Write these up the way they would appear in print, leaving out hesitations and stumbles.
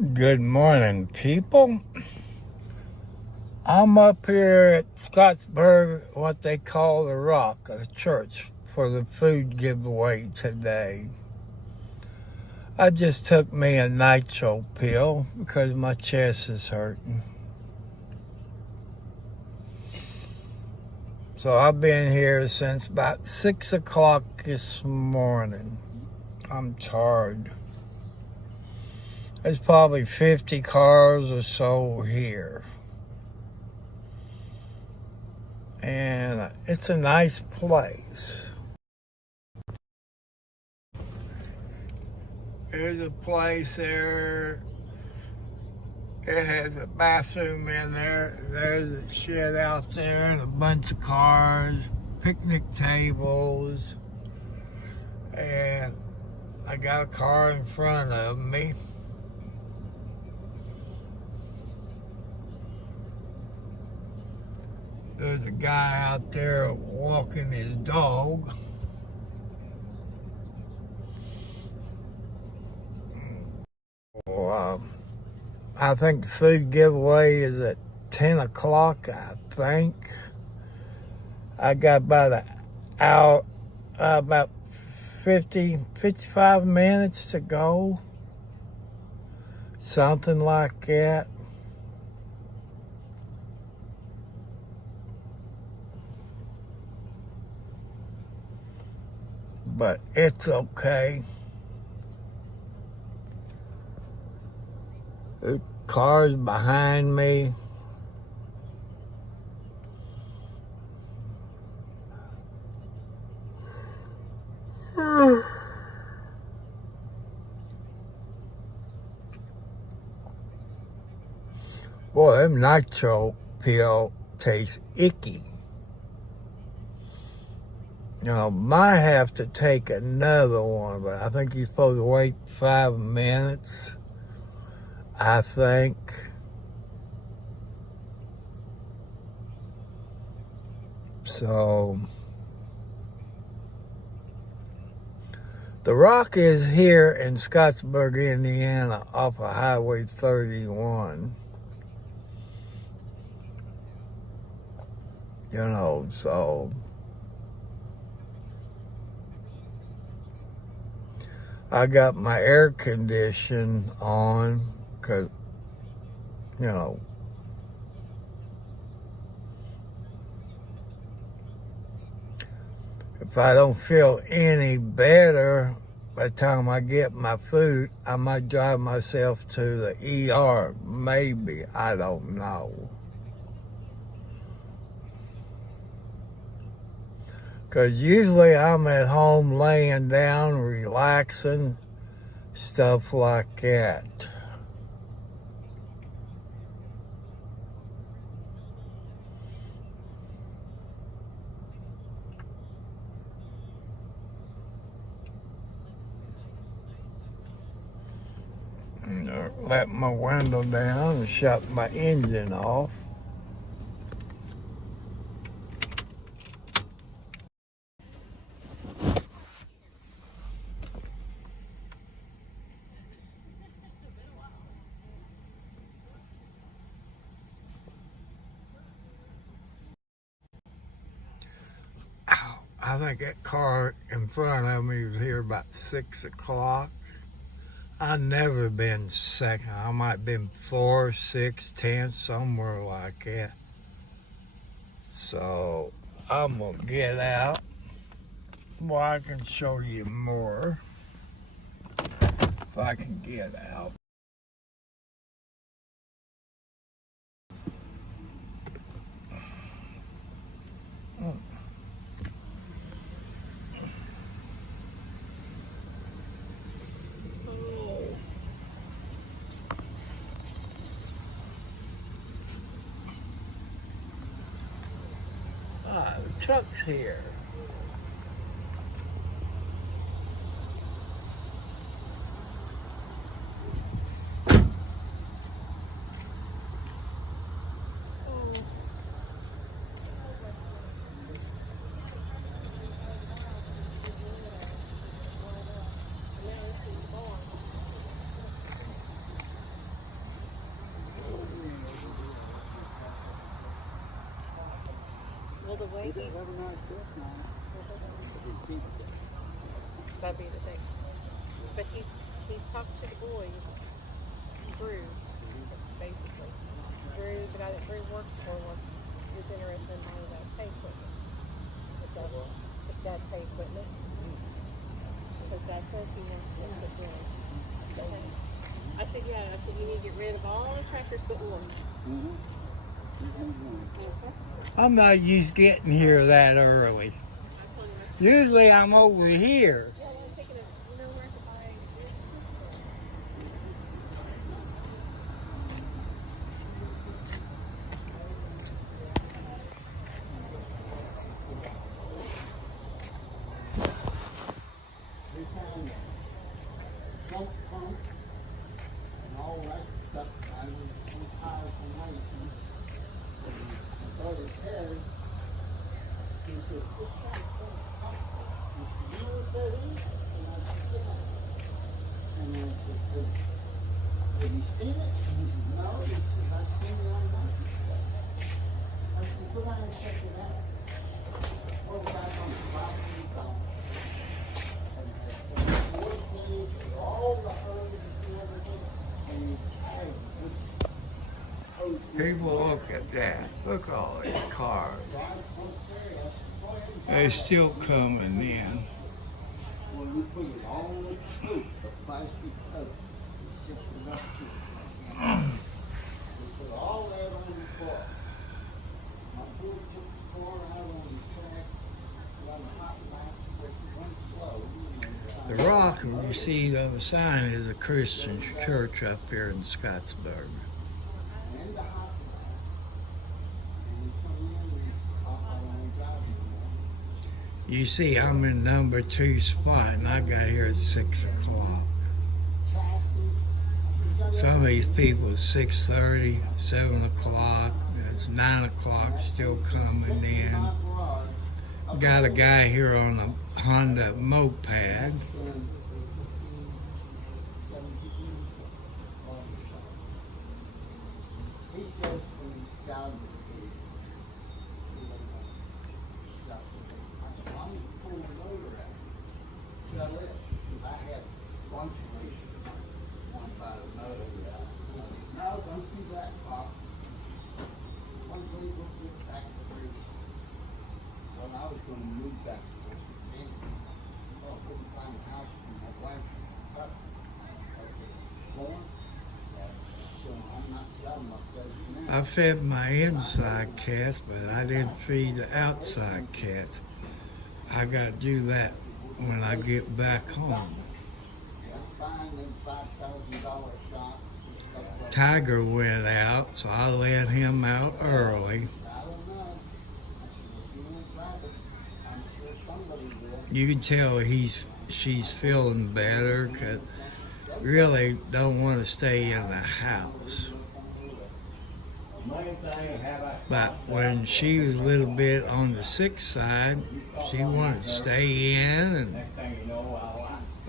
Good morning, people. I'm up here at Scottsburg, what they call the Rock, a church, for the food giveaway today. I just took me a nitro pill because my chest is hurting. So I've been here since about 6 o'clock this morning. I'm tired. There's probably 50 cars or so here. And it's a nice place. There's a place there. It has a bathroom in there. There's a shed out there and a bunch of cars, picnic tables. And I got a car in front of me. There's a guy out there walking his dog. Well, I think the food giveaway is at 10 o'clock, I think. I got about an hour, about 55 minutes to go. Something like that. But it's okay. The car's behind me. Boy, them nitro pill tastes icky. Might have to take another one, but I think you're supposed to wait 5 minutes, I think. So, the Rock is here in Scottsburg, Indiana, off of Highway 31. So I got my air condition on because, if I don't feel any better by the time I get my food, I might drive myself to the ER. Maybe, I don't know. Because usually I'm at home laying down, relaxing, stuff like that. Let my window down and shut my engine off. I think that car in front of me was here about 6 o'clock. I've never been second. I might have been 4, 6, 10, somewhere like that. So I'm gonna get out. Well, I can show you more if I can get out. The truck's here. the way he... That'd be the thing. But he's talked to the boys, Drew, basically. Drew, the guy that Drew works for, was interested in buying that hay equipment. If that's hay equipment. Because Dad says he wants to put one. I said, yeah. I said, you need to get rid of all the tractors but one. I'm not used to getting here that early. Usually I'm over here. Yeah, I'm thinking of, you know where to buy. People, look at that. Look at all these cars. They're still coming in. The rock you see on the sign is a Christian church up here in Scottsburg. You see, I'm in number 2 spot, and I got here at 6 o'clock. Some of these people, 6:30, 7 o'clock, it's 9 o'clock, still coming in. Got a guy here on a Honda moped. I fed my inside cats, but I didn't feed the outside cats. I got to do that when I get back home. Tiger went out, so I let him out early. You can tell she's feeling better, because really don't want to stay in the house. But when she was a little bit on the sick side, she wanted to stay in, and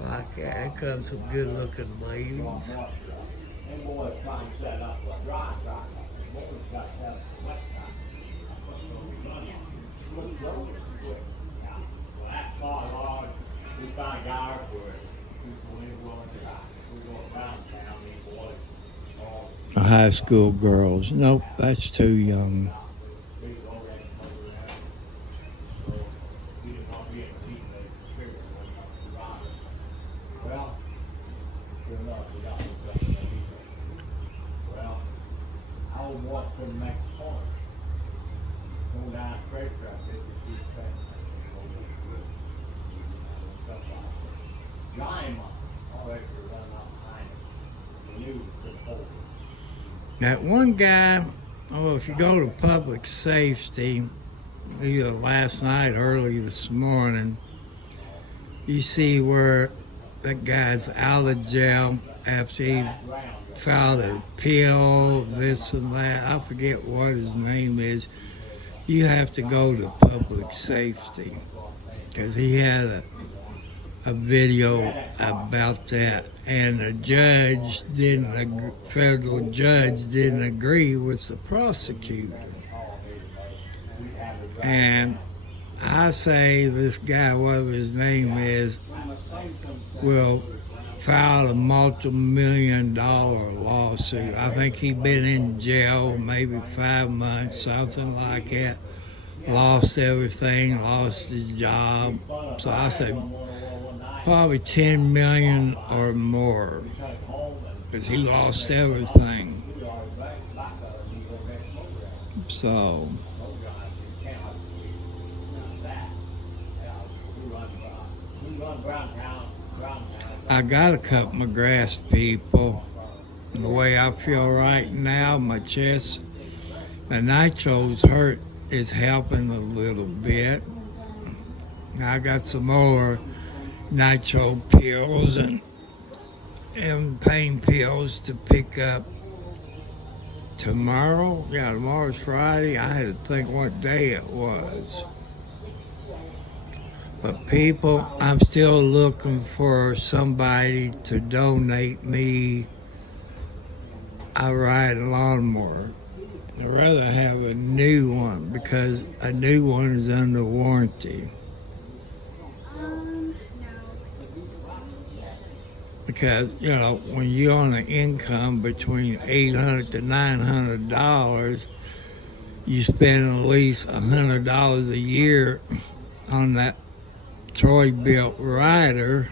like that, here comes some good-looking ladies. High school girls. Nope, that's too young. That one guy, if you go to public safety, either last night or early this morning, you see where that guy's out of jail after he filed an appeal, this and that. I forget what his name is. You have to go to public safety, because he had a video about that, and the judge federal judge didn't agree with the prosecutor. And I say this guy, whatever his name is, will file a multi-million-dollar lawsuit. I think he'd been in jail maybe 5 months, something like that. Lost everything, lost his job. So I say probably 10 million or more, because he lost everything. So I gotta cut my grass, people. And the way I feel right now, my chest, the nitro's hurt, is helping a little bit. I got some more nitro pills and pain pills to pick up tomorrow. Yeah, tomorrow's Friday. I had to think what day it was. But people, I'm still looking for somebody to donate me a ride lawnmower. I'd rather have a new one, because a new one is under warranty. Because, you know, when you're on an income between $800 to $900, you spend at least $100 a year on that Troy-built rider.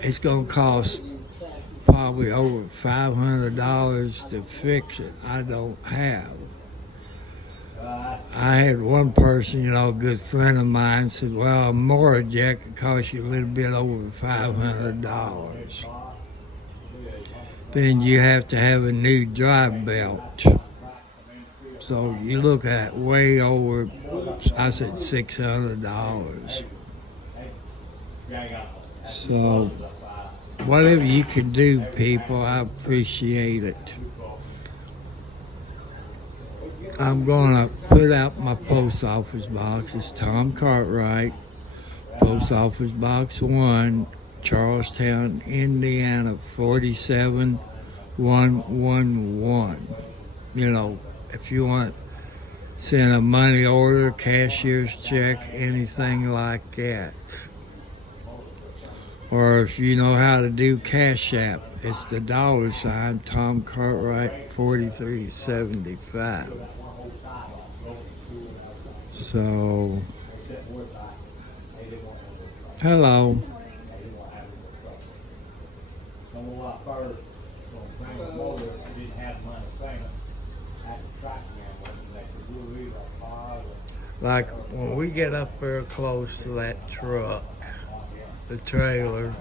It's going to cost probably over $500 to fix it. I don't have. I had one person, you know, a good friend of mine, said, well, a mower jack could cost you a little bit over $500. Then you have to have a new drive belt. So you look at way over, I said $600. So whatever you can do, people, I appreciate it. I'm gonna put out my post office box. It's Tom Cartwright, Post Office Box 1, Charlestown, Indiana, 47111. You know, if you want to send a money order, cashier's check, anything like that. Or if you know how to do Cash App, it's the $ Tom Cartwright 4375. So, hello. Like when we get up there close to that truck, the trailer,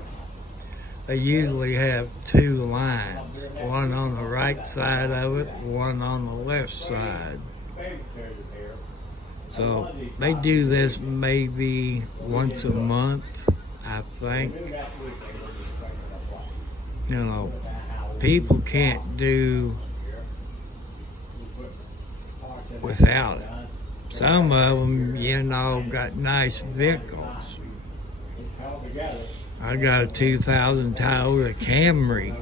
they usually have 2 lines, one on the right side of it, one on the left side. So they do this maybe once a month, I think. You know, people can't do without it. Some of them, you know, got nice vehicles. I got a 2000 Toyota Camry.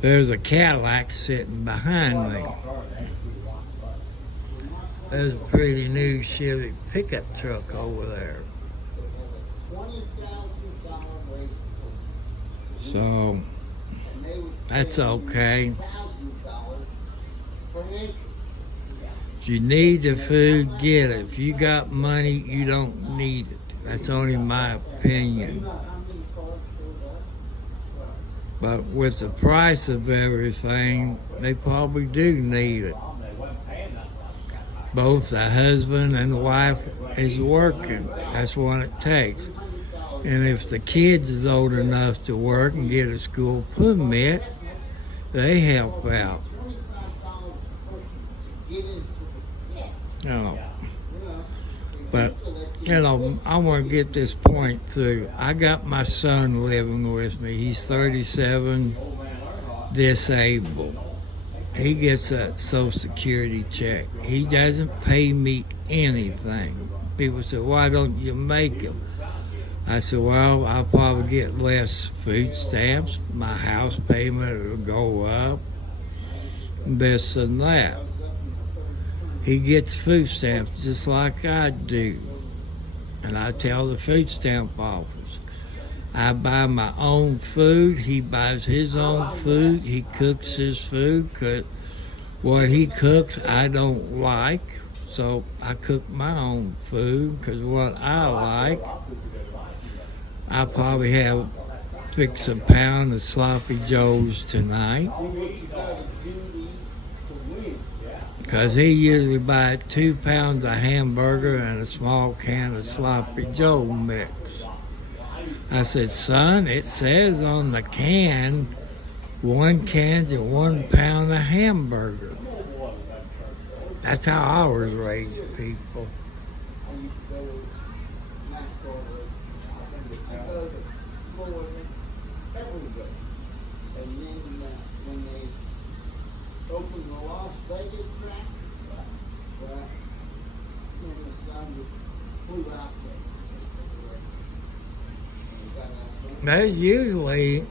There's a Cadillac sitting behind me. There's a pretty new Chevy pickup truck over there. So, that's okay. If you need the food, get it. If you got money, you don't need it. That's only my opinion. But with the price of everything, they probably do need it. Both the husband and the wife is working. That's what it takes. And if the kids is old enough to work and get a school permit, they help out. You know. But, you know, I want to get this point through. I got my son living with me. He's 37, disabled. He gets a Social Security check. He doesn't pay me anything. People say, why don't you make him? I said, well, I'll probably get less food stamps. My house payment will go up. This and that. He gets food stamps just like I do. And I tell the food stamp office, I buy my own food. He buys his own food. He cooks his food because what he cooks I don't like. So I cook my own food because what I like, I probably have fix a pound of sloppy joes tonight. Because he usually buys 2 pounds of hamburger and a small can of sloppy joe mix. I said, son, it says on the can, 1 can to 1 pound of hamburger. That's how I was raised, people.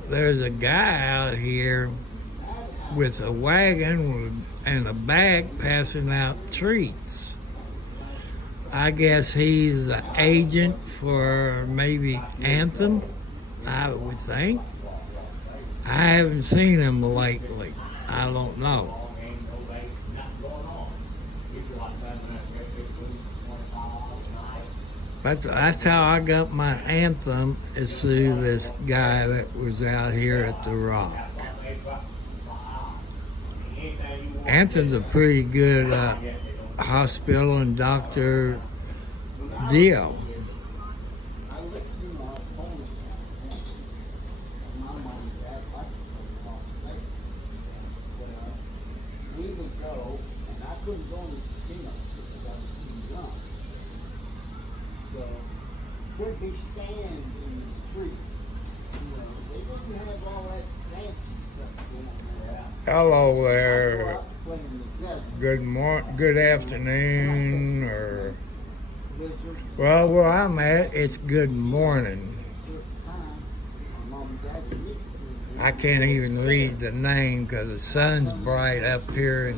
There's a guy out here with a wagon and a bag passing out treats. I guess he's an agent for maybe Anthem, I would think. I haven't seen him lately. I don't know. That's how I got my Anthem, is through this guy that was out here at the Rock. Anthem's a pretty good hospital and doctor deal. Could be sand in the street. You know, they didn't have all that fancy stuff going on there. Hello there. But in the desert, Good afternoon, or well, where I'm at, it's good morning. I can't even read the name because the sun's bright up here in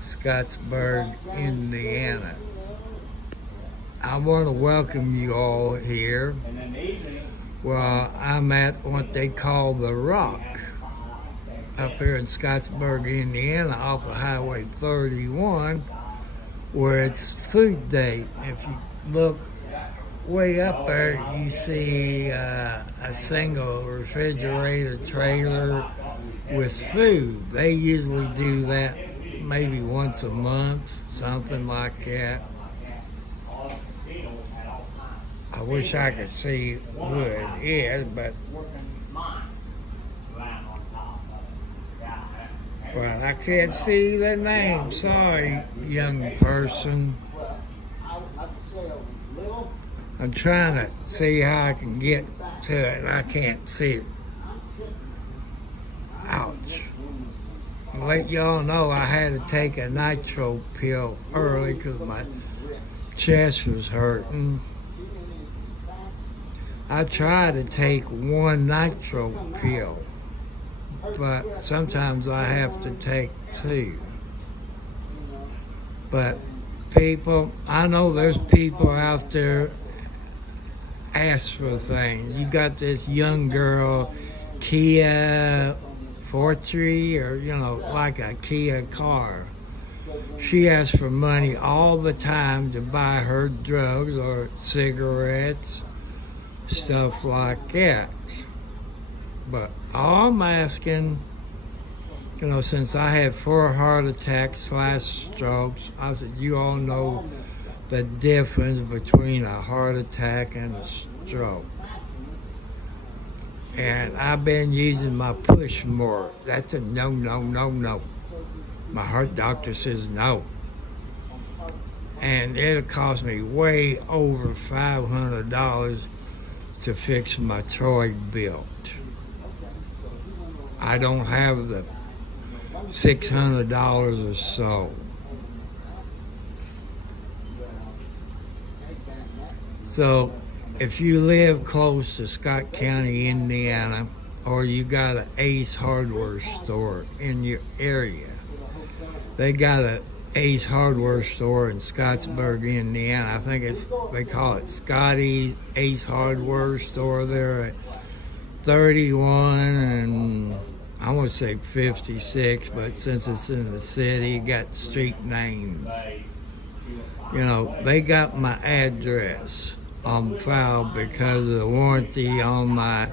Scottsburg, Indiana. I want to welcome you all here. Well, I'm at what they call the Rock up here in Scottsburg, Indiana, off of Highway 31, where it's food day. If you look way up there, you see a single refrigerator trailer with food. They usually do that maybe once a month, something like that. I wish I could see who it is, but well, I can't see the name. Sorry, young person. I'm trying to see how I can get to it, and I can't see it. Ouch. I'll let y'all know I had to take a nitro pill early because my chest was hurting. I try to take 1 nitro pill, but sometimes I have to take 2. But people, I know there's people out there ask for things. You got this young girl, Kia Forte, or like a Kia car. She asks for money all the time to buy her drugs or cigarettes, stuff like that. But all I'm asking, since I had 4 heart attacks / strokes, I said, you all know the difference between a heart attack and a stroke. And I've been using my push more. That's a no. My heart doctor says no. And it'll cost me way over $500 to fix my Troy built. I don't have the $600 or so. So if you live close to Scott County, Indiana, or you got an Ace hardware store in your area, they got a Ace Hardware store in Scottsburg, Indiana. I think they call it Scotty's Ace Hardware store there at 31 and I want to say 56, but since it's in the city, it got street names. You know, they got my address on file because of the warranty on my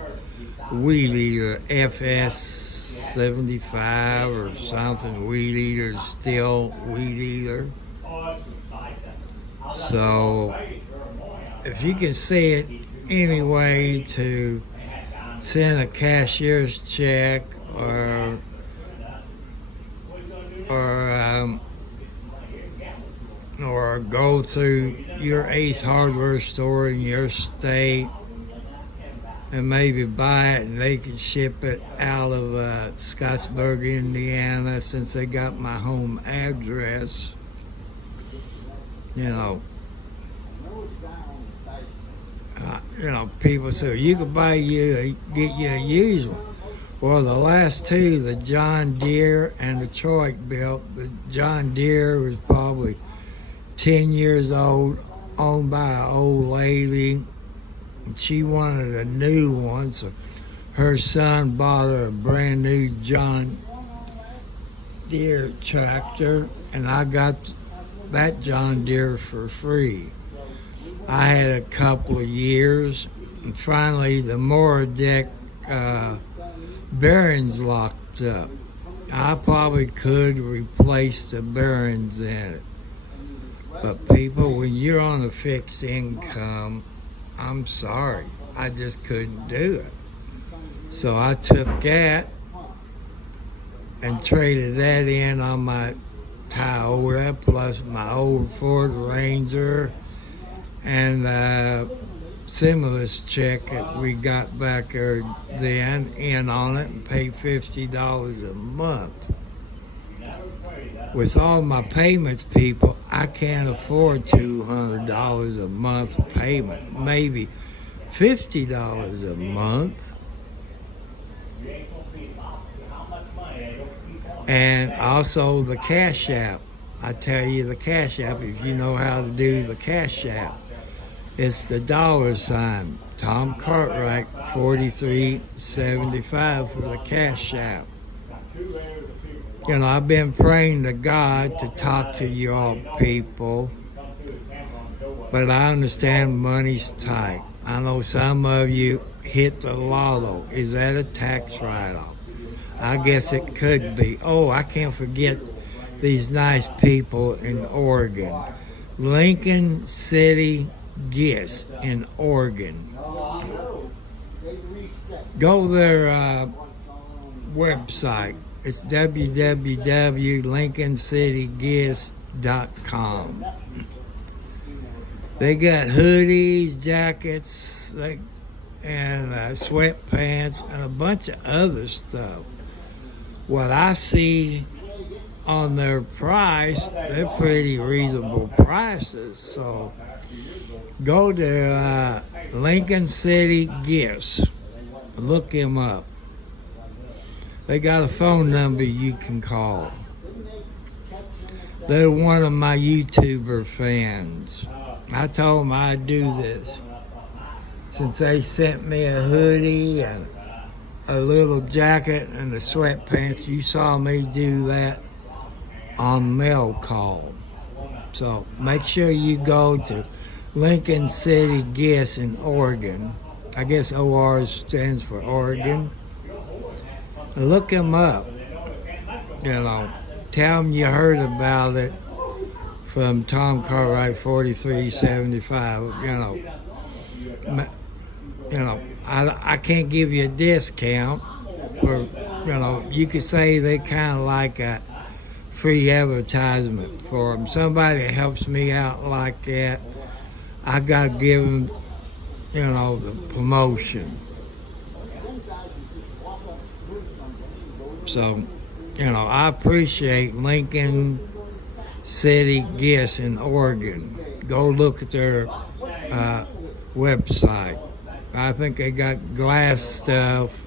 weed eater, FS75 or something, weed eater, steel weed eater. So if you can see it anyway to send a cashier's check or go through your Ace Hardware store in your state and maybe buy it and they can ship it out of Scottsburg, Indiana, since they got my home address. You know, people say, you could get you a used one. Well, the last two, the John Deere and the Detroit built, the John Deere was probably 10 years old, owned by an old lady. And she wanted a new one, so her son bought her a brand new John Deere tractor, and I got that John Deere for free. I had a couple of years, and finally the mower deck bearings locked up. I probably could replace the bearings in it. But people, when you're on a fixed income, I'm sorry, I just couldn't do it. So I took that and traded that in on my Toyota plus my old Ford Ranger and stimulus check that we got back there then in on it and paid $50 a month. With all my payments, people, I can't afford $200 a month payment, maybe $50 a month. And also the Cash App. I tell you, the Cash App, if you know how to do the Cash App, it's the $, Tom Cartwright 4375 for the Cash App. You know, I've been praying to God to talk to you all people, but I understand money's tight. I know some of you hit the lotto. Is that a tax write-off? I guess it could be. Oh, I can't forget these nice people in Oregon. Lincoln City Gifts in Oregon. Go to their website. It's www.lincolncitygifts.com. They got hoodies, jackets, and sweatpants, and a bunch of other stuff. What I see on their price, they're pretty reasonable prices. So go to Lincoln City Gifts. Look them up. They got a phone number you can call. They're one of my YouTuber fans. I told them I'd do this. Since they sent me a hoodie and a little jacket and the sweatpants, you saw me do that on mail call. So make sure you go to Lincoln City Gifts in Oregon. I guess OR stands for Oregon. Look them up. You know, tell them you heard about it from Tom Cartwright 4375. I can't give you a discount, or you could say they kind of like a free advertisement for them. Somebody that helps me out like that, I gotta give them, the promotion. So, I appreciate Lincoln City Gifts in Oregon. Go look at their website. I think they got glass stuff.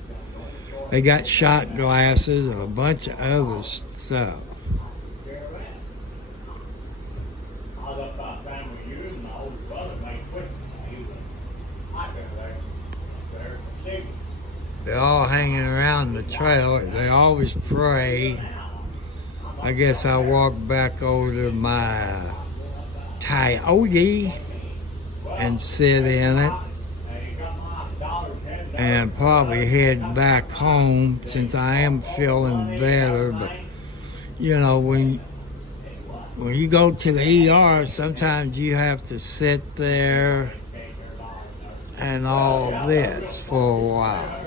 They got shot glasses and a bunch of other stuff. they're all hanging around the trail. They always pray. I guess I walk back over to my Toyota and sit in it, and probably head back home since I am feeling better. But you know, when you go to the ER, sometimes you have to sit there and all this for a while.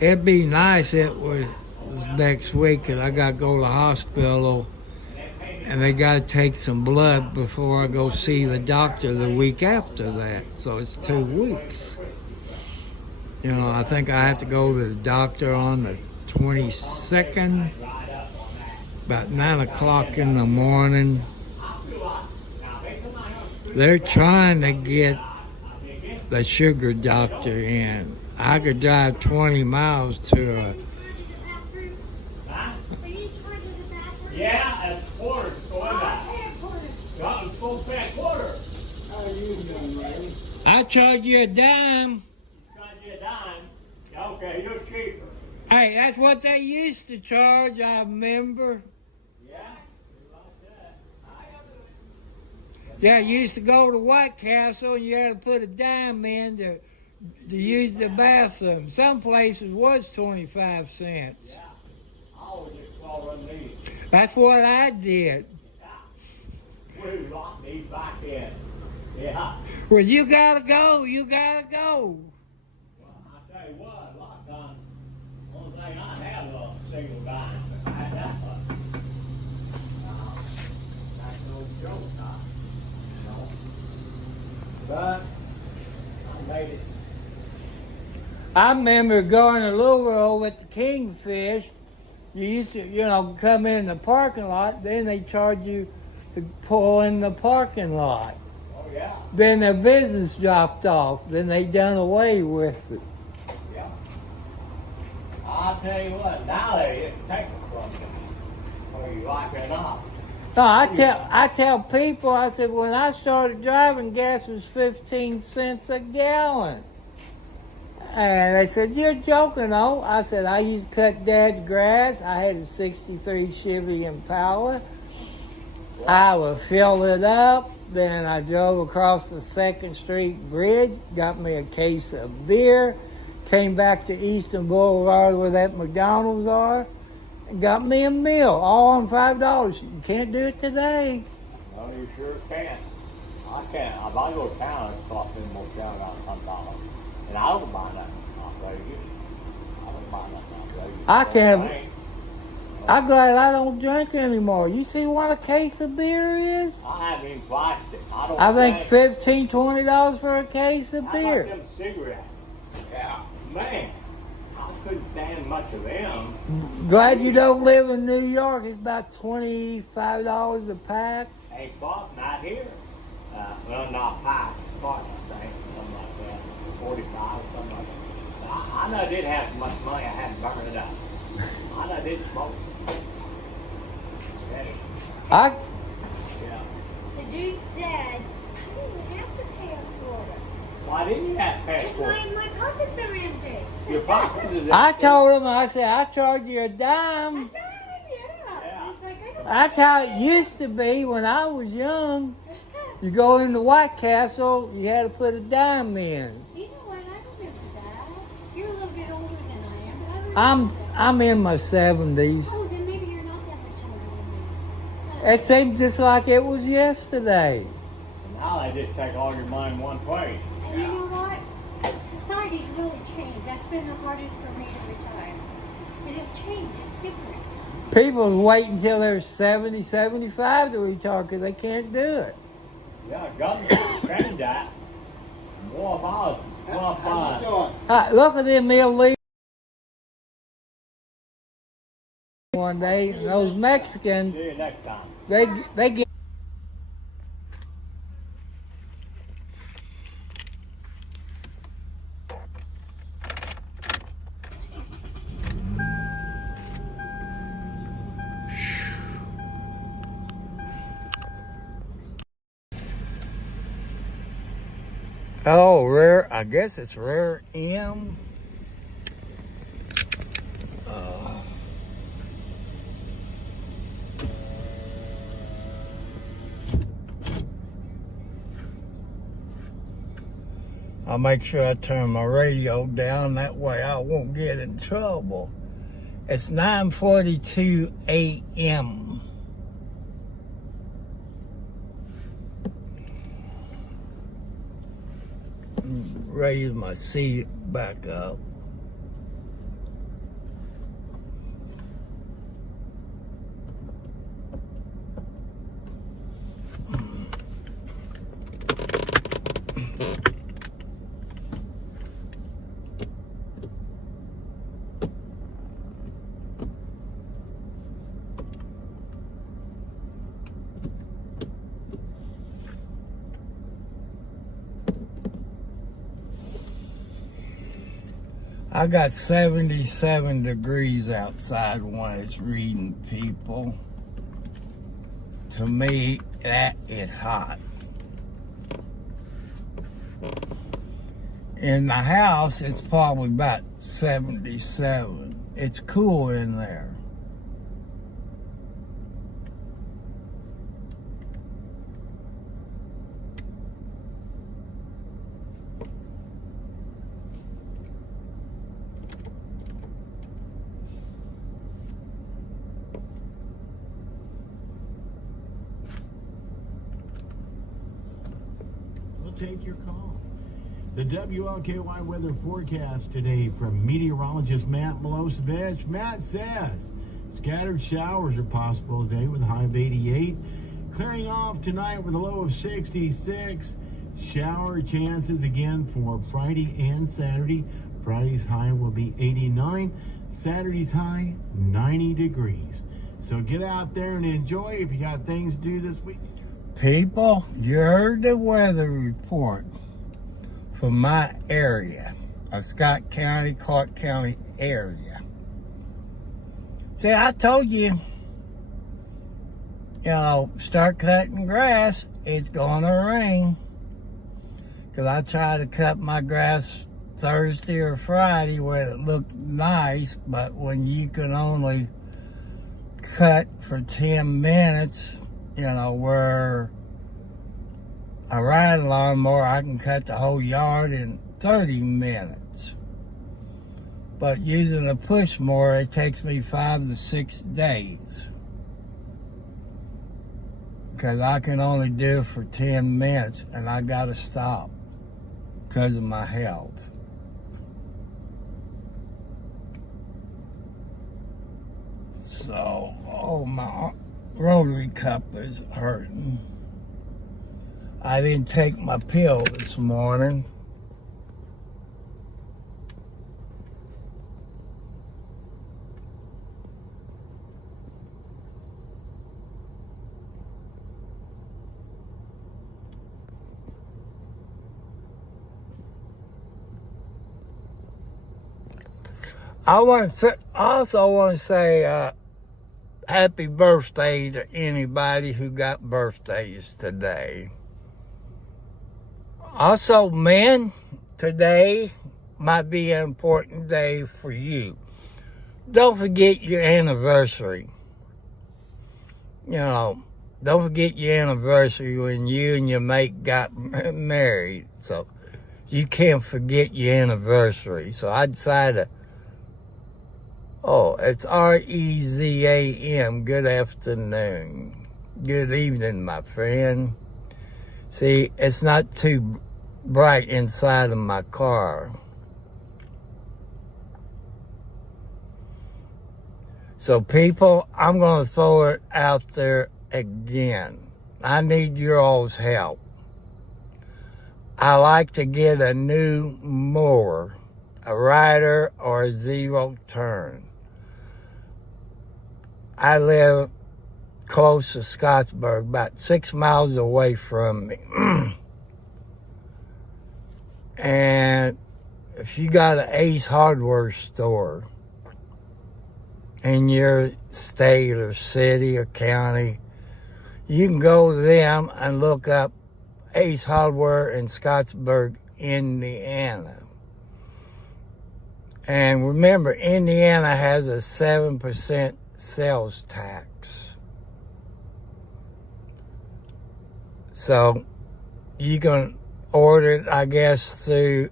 It'd be nice if it was next week, because I got to go to the hospital and they got to take some blood before I go see the doctor the week after that. So it's 2 weeks. You know, I think I have to go to the doctor on the 22nd, about 9 o'clock in the morning. They're trying to get the sugar doctor in. I could drive 20 miles to a... Yeah, that's quarter. Go in that. Got a full fat quarter. How are you doing, Larry? I charge you a dime. Got you a dime. Okay, you're cheaper. Hey, that's what they used to charge, I remember. Yeah? Yeah, you used to go to White Castle and you had to put a dime in to use the bathroom. Some places was 25 cents. Yeah. I always just call run these. That's what I did. We lock these back in. Yeah. Well, you gotta go. You gotta go. Well, I tell you what, a lot of times, only thing I have a single dime. I had that much. That's no joke, you know. But I made it. I remember going to Louisville with the Kingfish. You used to, you know, come in the parking lot, then they charge you to pull in the parking lot. Oh, yeah. Then their business dropped off. Then they done away with it. Yeah. I'll tell you what, now they just take it from you. Whether you like it or not. No, I tell people, I said, when I started driving, gas was 15 cents a gallon. And they said, you're joking, oh. I said, I used to cut Dad's grass. I had a 63 Chevy Impala. I would fill it up. Then I drove across the 2nd Street Bridge, got me a case of beer, came back to Eastern Boulevard where that McDonald's are, and got me a meal, all on $5. You can't do it today. No, you sure can. I can't. If I go to town, it costs me more down about $100. And I don't buy nothing off radio. I don't buy nothing off radio. I can't. I'm glad I don't drink anymore. You see what a case of beer is? I haven't even priced it. I think $15, $20 for a case of How beer. about them cigarettes? Yeah, man. I couldn't stand much of them. Glad you don't live in New York. It's about $25 a pack. Ain't bought, not here. Well, not pack. Bought, I think, something like that. 45 or something like that. I know I did have so much money I had to burn it up. I know I did smoke. Okay. I Yeah. The dude said, I didn't have to pay for it. Why didn't you have to pay It's for it? my pockets are empty. Your pockets is I empty. told him, I said, I charge you a I dime. died, yeah. Yeah. It's like, I don't That's how it used to be when I was young. You go into White Castle, you had to put a dime in. You know what? I remember that. You're a little bit older than I am, but I remember that. I'm in my 70s. Oh, then maybe you're not that much older than me. It seemed just like it was yesterday. Now they just take all your money in one place. And you know what? Society's really changed. That's been the hardest for me to retire. It has changed. It's different. People wait until they're 70, 75 to retire because they can't do it. Yeah, government changed that. More about How you doing? Look at them illegal one day. Those Mexicans, See you next time. they get. Oh, rare. I guess it's rare M. I'll make sure I turn my radio down. That way I won't get in trouble. It's 9:42 a.m. Raise my seat back up. I got 77 degrees outside when it's reading, people. To me, that is hot. In the house, it's probably about 77. It's cool in there. Take your call. The WLKY weather forecast today from meteorologist Matt Milosevich. Matt says scattered showers are possible today with a high of 88. Clearing off tonight with a low of 66. Shower chances again for Friday and Saturday. Friday's high will be 89. Saturday's high, 90 degrees. So get out there and enjoy if you got things to do this week. People, you heard the weather report from my area of Scott County, Clark County area. See, I told you, start cutting grass, it's gonna rain. Because I try to cut my grass Thursday or Friday where it looked nice, but when you can only cut for 10 minutes, where a riding lawnmower, I can cut the whole yard in 30 minutes. But using a push mower, it takes me 5 to 6 days. Because I can only do it for 10 minutes, and I got to stop because of my health. So, my rotary cup is hurting. I didn't take my pill this morning. I also want to say happy birthday to anybody who got birthdays today. Also, men, today might be an important day for you. Don't forget your anniversary. Don't forget your anniversary when you and your mate got married. So you can't forget your anniversary. So I decided it's REZAM. Good afternoon. Good evening, my friend. See, it's not too bright inside of my car. So, people, I'm going to throw it out there again. I need your all's help. I like to get a new mower, a rider, or a zero turn. I live close to Scottsburg, about 6 miles away from me. And if you got an Ace Hardware store in your state or city or county, you can go to them and look up Ace Hardware in Scottsburg, Indiana. And remember, Indiana has a 7% sales tax. So you can order it, I guess, through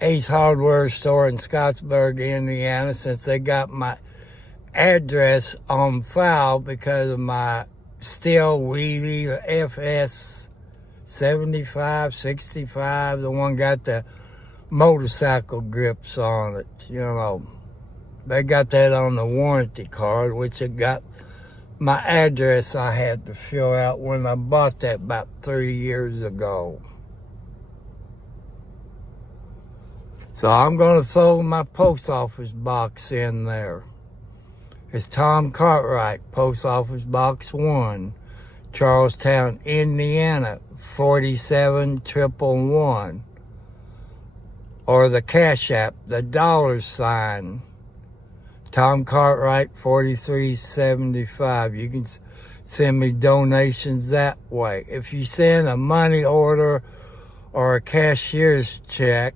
Ace Hardware Store in Scottsburg, Indiana, since they got my address on file because of my steel wheelie FS 75, 65, the one got the motorcycle grips on it, you know. They got that on the warranty card, which it got my address I had to fill out when I bought that about 3 years ago. So I'm going to throw my post office box in there. It's Tom Cartwright, Post Office Box 1, Charlestown, Indiana, 47111. Or the Cash App, the $, Tom Cartwright 4375. You can send me donations that way. If you send a money order or a cashier's check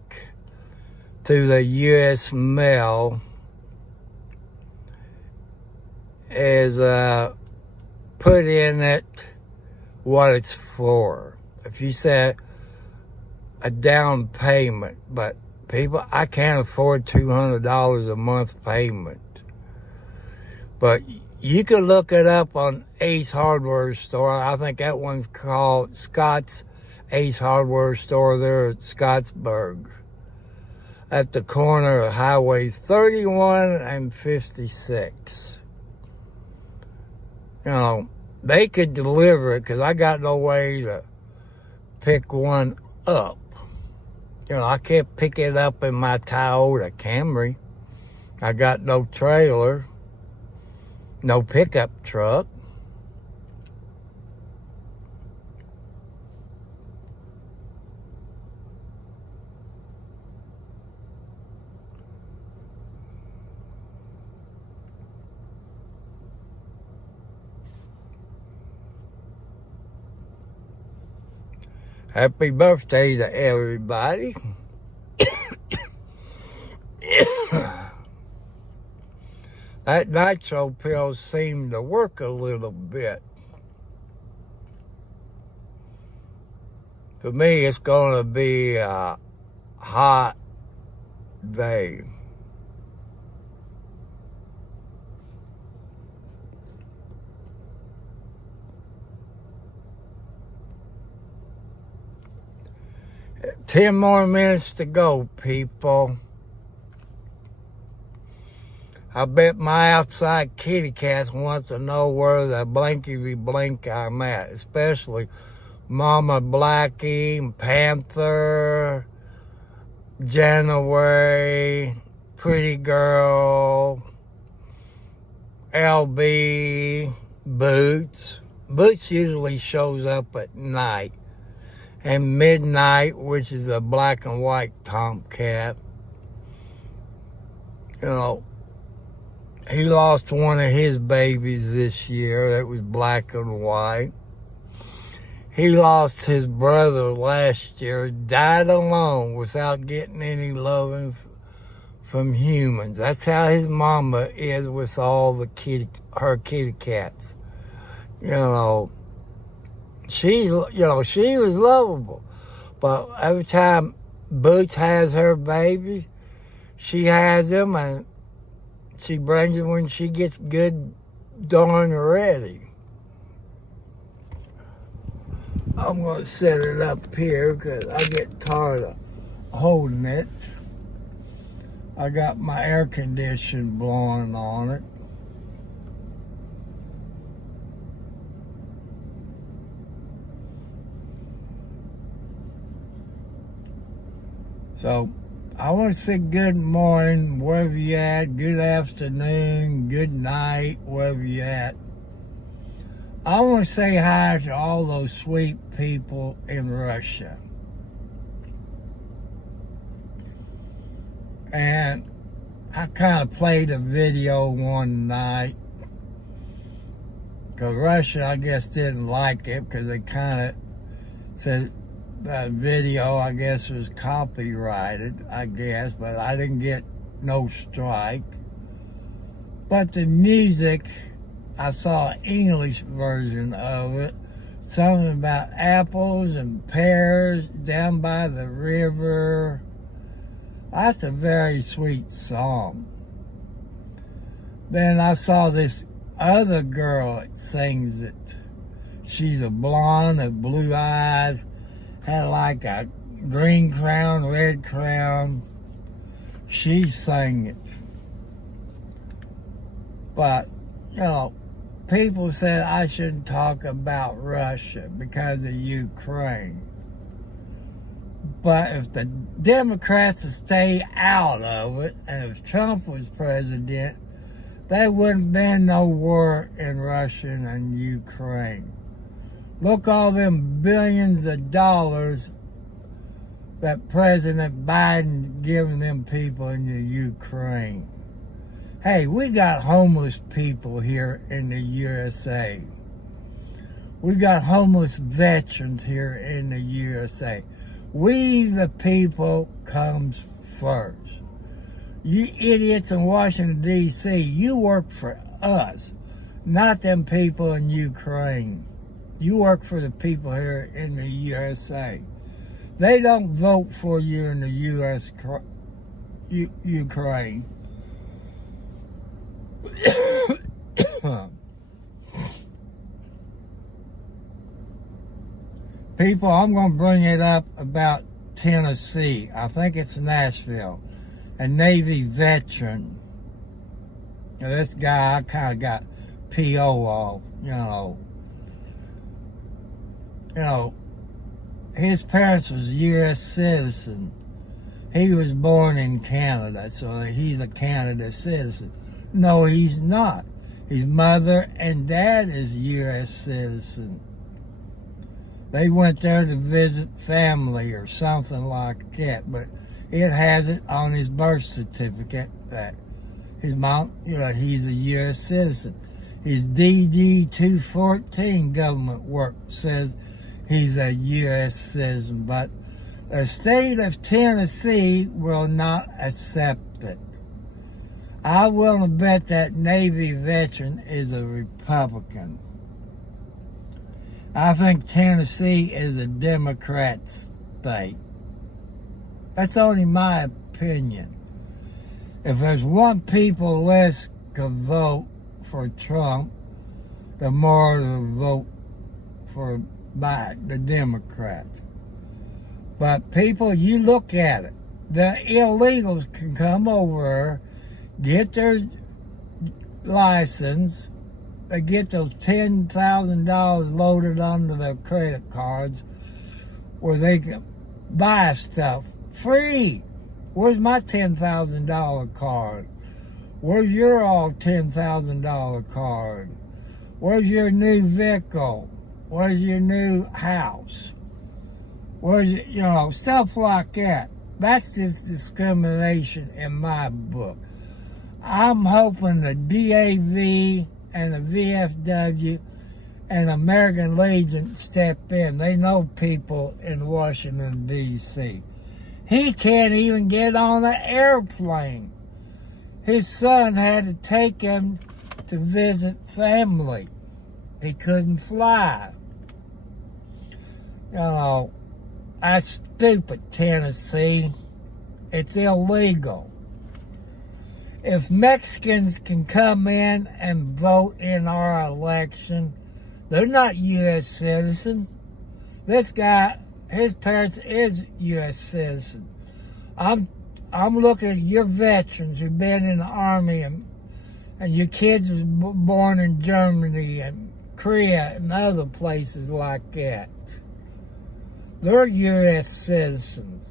through the U.S. mail, is put in it what it's for. If you say a down payment, but people, I can't afford $200 a month payment. But you can look it up on Ace Hardware Store. I think that one's called Scott's Ace Hardware Store there at Scottsburg, at the corner of Highway 31 and 56. You know, they could deliver it because I got no way to pick one up. You know, I can't pick it up in my Toyota Camry. I got no trailer, no pickup truck. Happy birthday to everybody. That nitro pill seemed to work a little bit. For me, it's going to be a hot day. Ten more minutes to go, people. I bet my outside kitty cats want to know where the blankety blank I'm at, especially Mama Blackie, Panther, January, Pretty Girl, LB, Boots. Boots usually shows up at night. And Midnight, which is a black and white tomcat. You know, he lost one of his babies this year that was black and white. He lost his brother last year, died alone without getting any loving from humans. That's how his mama is with all the her kitty cats. You know, she was lovable. But every time Boots has her baby, she has him and she brings him when she gets good darn ready. I'm going to set it up here because I get tired of holding it. I got my air conditioner blowing on it. So, I want to say good morning, wherever you at, good afternoon, good night, wherever you at. I want to say hi to all those sweet people in Russia. And I kind of played a video one night, because Russia, I guess, didn't like it, because they kind of said that video, I guess, was copyrighted, I guess, but I didn't get no strike. But the music, I saw an English version of it, something about apples and pears down by the river. That's a very sweet song. Then I saw this other girl that sings it. She's a blonde with blue eyes, had like a green crown, red crown. She sang it. But, you know, people said I shouldn't talk about Russia because of Ukraine. But if the Democrats would stay out of it, and if Trump was president, there wouldn't be no war in Russia and Ukraine. Look all them billions of dollars that President Biden giving them people in the Ukraine. Hey, we got homeless people here in the USA. We got homeless veterans here in the USA. We, the people, comes first. You idiots in Washington, D.C., you work for us, not them people in Ukraine. You work for the people here in the USA. They don't vote for you in the Ukraine. People, I'm going to bring it up about Tennessee. I think it's Nashville. A Navy veteran. Now, this guy, I kind of got P.O. off, you know. His parents was U.S. citizen. He was born in Canada, so he's a Canada citizen. No, he's not. His mother and dad is U.S. citizen. They went there to visit family or something like that, but it has it on his birth certificate that his mom, he's a U.S. citizen. His DD 214 government work says he's a U.S. citizen, but the state of Tennessee will not accept it. I will bet that Navy veteran is a Republican. I think Tennessee is a Democrat state. That's only my opinion. If there's one people less could vote for Trump, the more they'll vote for Biden, the Democrats. But people, you look at it. The illegals can come over, get their license, they get those $10,000 loaded onto their credit cards where they can buy stuff free. Where's my $10,000 card? Where's your all $10,000 card? Where's your new vehicle? Where's your new house? Where's your, stuff like that. That's just discrimination in my book. I'm hoping the DAV and the VFW and American Legion step in. They know people in Washington, D.C. He can't even get on an airplane. His son had to take him to visit family. He couldn't fly. That's stupid, Tennessee. It's illegal. If Mexicans can come in and vote in our election, they're not U.S. citizens. This guy, his parents is U.S. citizen. I'm looking at your veterans who've been in the Army and your kids was born in Germany and Korea and other places like that. They're U.S. citizens.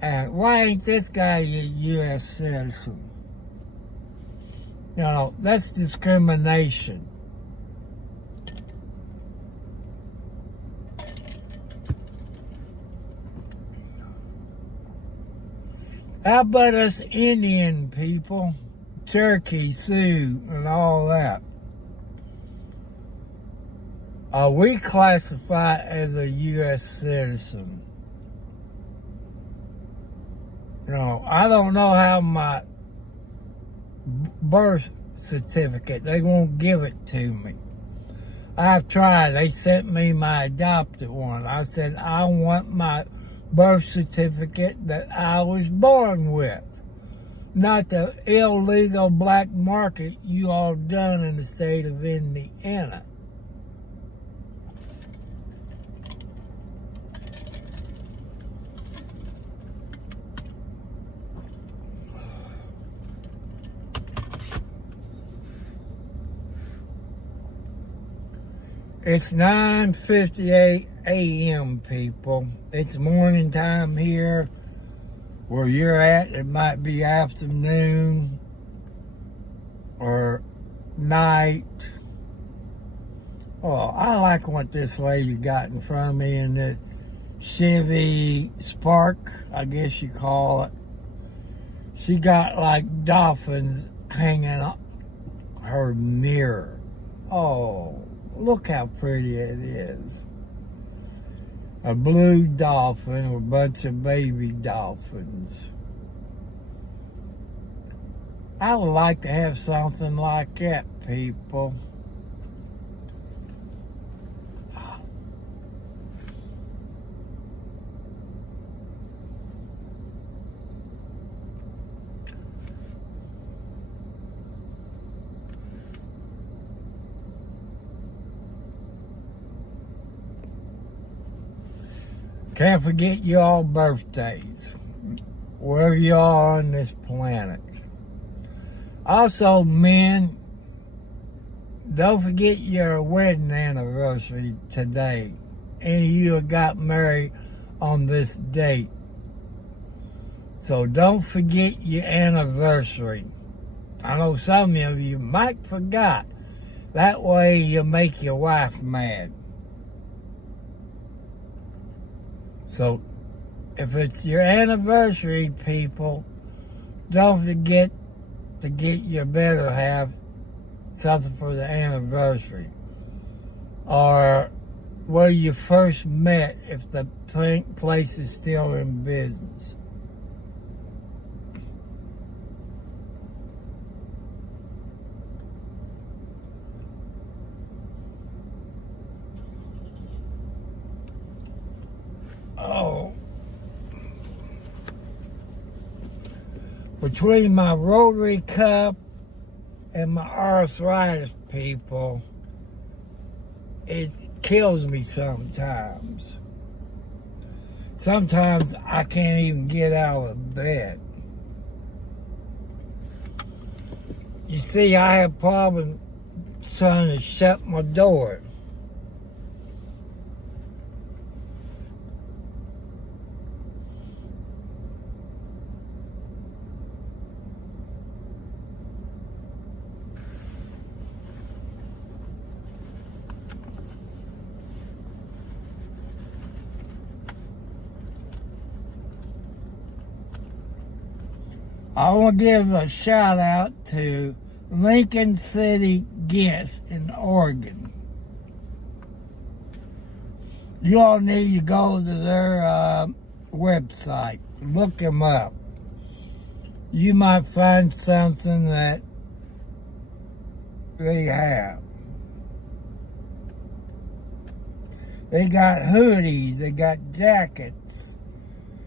And why ain't this guy a U.S. citizen? That's discrimination. How about us Indian people? Cherokee, Sioux, and all that. We classify as a U.S. citizen. You know, I don't know how my birth certificate, they won't give it to me. I've tried. They sent me my adopted one. I said, I want my birth certificate that I was born with, not the illegal black market you all done in the state of Indiana. It's 9:58 a.m., people. It's morning time here. Where you're at, it might be afternoon or night. Oh, I like what this lady got in front of me in the Chevy Spark, I guess you call it. She got like dolphins hanging up her mirror. Oh, look how pretty it is. A blue dolphin with a bunch of baby dolphins. I would like to have something like that, people. Can't forget y'all birthdays, wherever you are on this planet. Also, men, don't forget your wedding anniversary today. Any of you have got married on this date. So don't forget your anniversary. I know some of you might forgot. That way you make your wife mad. So, if it's your anniversary, people, don't forget to get your better half something for the anniversary. Or where you first met, if the place is still in business. Oh, between my Rotary Cup and my arthritis, people, it kills me sometimes. Sometimes I can't even get out of bed. You see, I have problems trying to shut my door. I want to give a shout out to Lincoln City Guests in Oregon. You all need to go to their website, look them up. You might find something that they have. They got hoodies, they got jackets,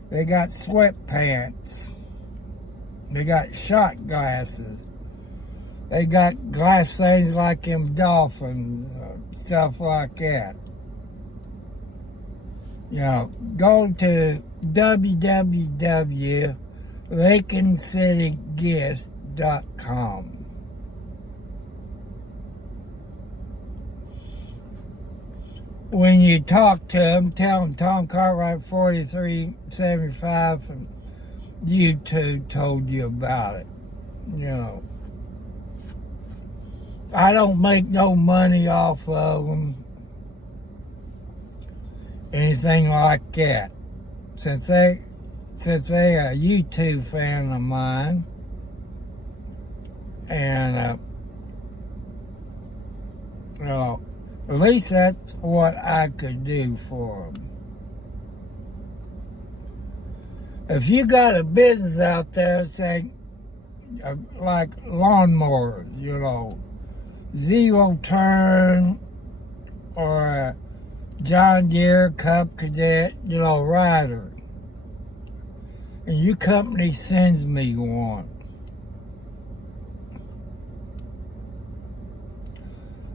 they got sweatpants. They got shot glasses. They got glass things like them dolphins, stuff like that. You know, go to www.lincolncityguest.com. When you talk to them, tell them Tom Cartwright4375 from YouTube told you about it. You know, I don't make no money off of them, anything like that. Since they are a YouTube fan of mine, and you know, At least that's what I could do for them. If you got a business out there, say, like lawnmowers, you know, zero turn or a John Deere Cup Cadet, you know, rider, and your company sends me one,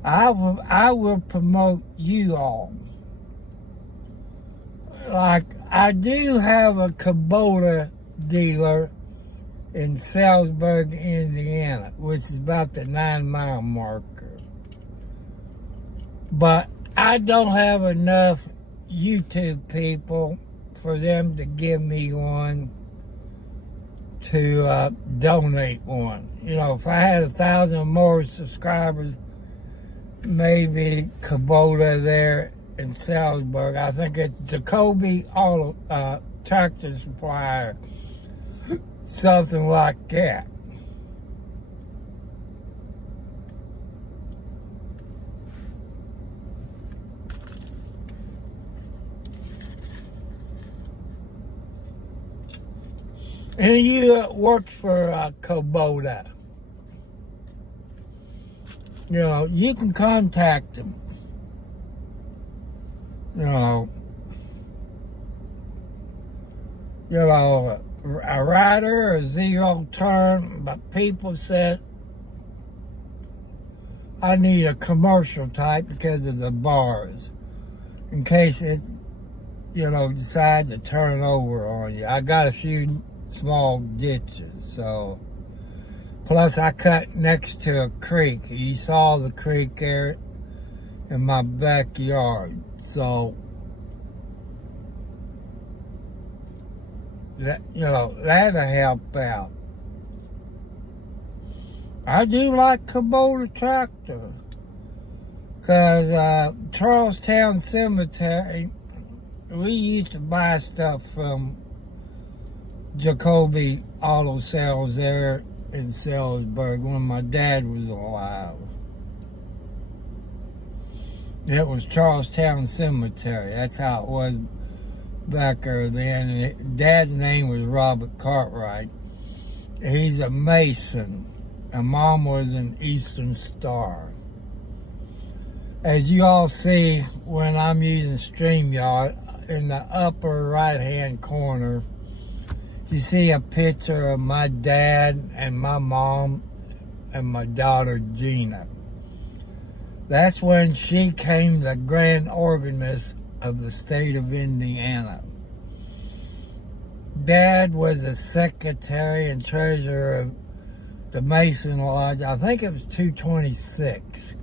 I will promote you all. Like, I do have a Kubota dealer in Salzburg, Indiana, which is about the 9-mile marker. But I don't have enough YouTube people for them to give me one to donate one. You know, if I had 1,000 more subscribers, maybe Kubota there in Salzburg. I think it's Jacoby Auto Tractor Supplier, something like that. And you work for Kubota. You know, you can contact them. You know, a rider or zero turn, but people said I need a commercial type because of the bars, in case it's, you know, decide to turn over on you. I got a few small ditches, so plus I cut next to a creek. You saw the creek there in my backyard, so that, you know, that'll help out. I do like Kubota tractor, because Charlestown Cemetery, we used to buy stuff from Jacoby Auto Sales there in Salzburg when my dad was alive. It was Charlestown Cemetery. That's how it was back there then. And Dad's name was Robert Cartwright. He's a Mason. And Mom was an Eastern Star. As you all see when I'm using StreamYard, in the upper right-hand corner, you see a picture of my dad and my mom and my daughter Gina. That's when she became the grand organist of the state of Indiana. Dad was the secretary and treasurer of the Mason Lodge. I think it was 226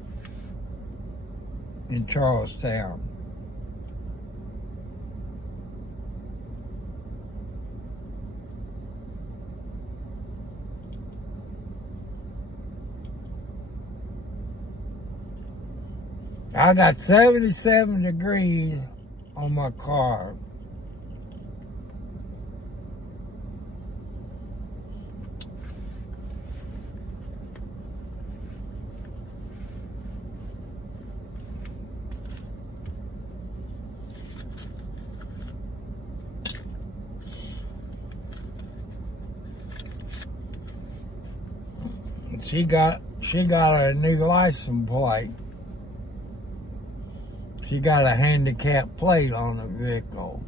in Charlestown. I got 77 degrees on my car. She got a new license plate. She got a handicap plate on the vehicle.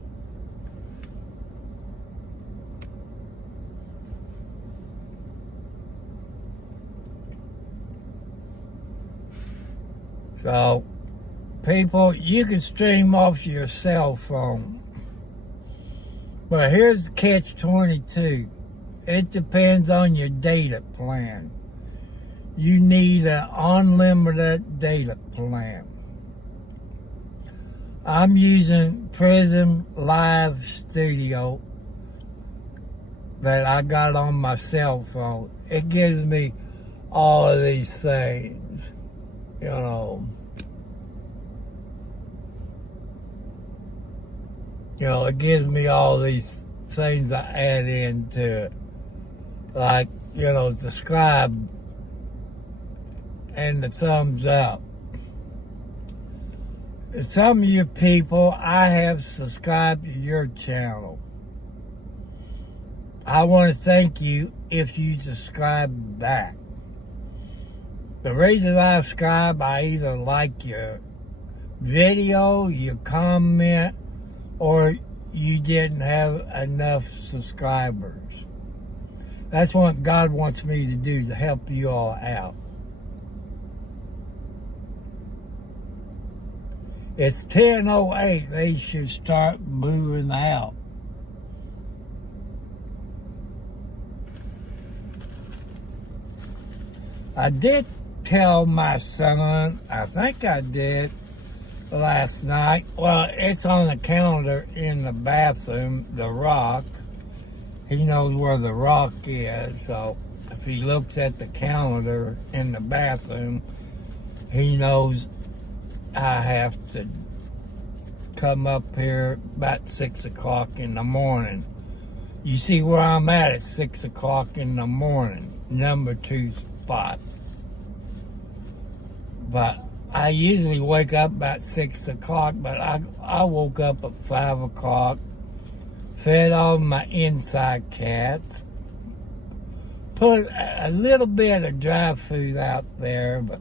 So, people, you can stream off your cell phone. But here's catch-22. It depends on your data plan. You need an unlimited data plan. I'm using Prism Live Studio that I got on my cell phone. It gives me all of these things, you know. It gives me all these things I add into it. Like, subscribe and the thumbs up. some of you people, I have subscribed to your channel. I want to thank you if you subscribe back. The reason I subscribe, I either like your video, your comment, or you didn't have enough subscribers. That's what God wants me to do, to help you all out. It's 10:08. They should start moving out. I did tell my son, I think I did, last night. Well, it's on the calendar in the bathroom, the rock. He knows where the rock is, so if he looks at the calendar in the bathroom, he knows I have to come up here about 6 o'clock in the morning. You see where I'm at 6 o'clock in the morning, number 2 spot. But I usually wake up about 6 o'clock, but I woke up at 5 o'clock, fed all my inside cats, put a little bit of dry food out there, but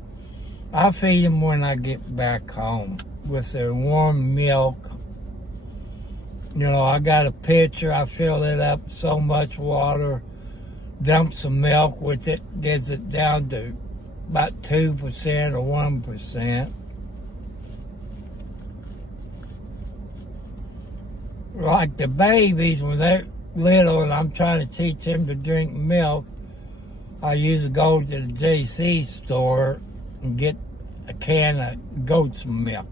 I feed them when I get back home with their warm milk. You know, I got a pitcher, I fill it up so much water, dump some milk with it, gets it down to about 2% or 1%. Like the babies, when they're little and I'm trying to teach them to drink milk, I usually go to the JC store and get a can of goat's milk.